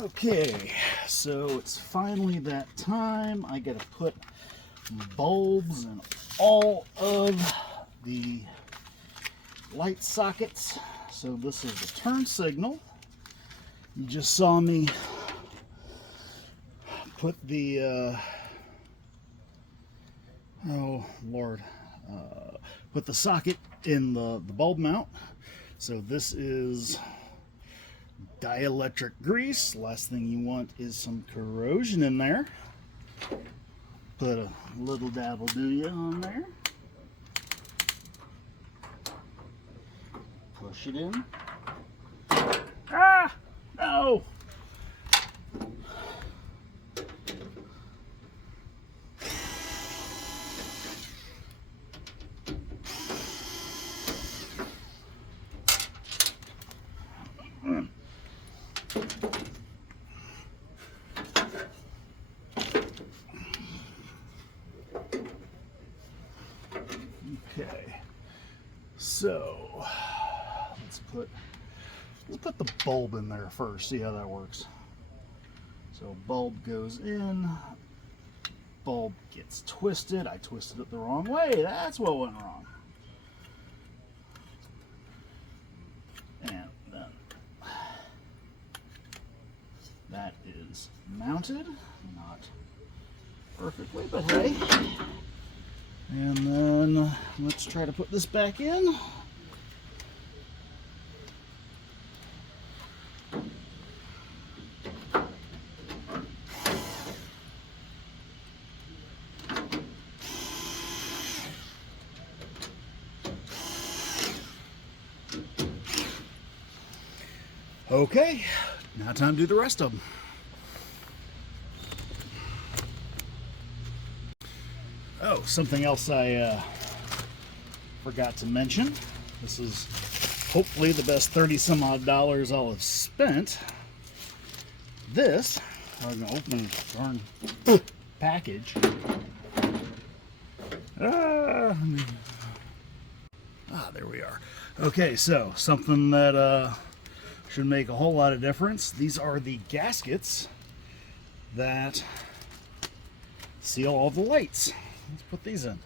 Okay, so it's finally that time. I gotta put bulbs in all of the light sockets. So this is the turn signal. You just saw me put the put the socket in the bulb mount. So this is dielectric grease. Last thing you want is some corrosion in there. Put a little dab will do you on there. Push it in. Ah! No! Okay, so let's put the bulb in there first, see how that works. So bulb goes in, bulb gets twisted. I twisted it the wrong way. That's what went wrong. And then that is mounted, not perfectly, but hey. And then let's try to put this back in. Okay, now time to do the rest of them. Oh, something else I forgot to mention. This is hopefully the best 30 some odd dollars I'll have spent. This, I'm gonna open the darn package. There we are. Okay, so something that should make a whole lot of difference. These are the gaskets that seal all the lights. Let's put these in.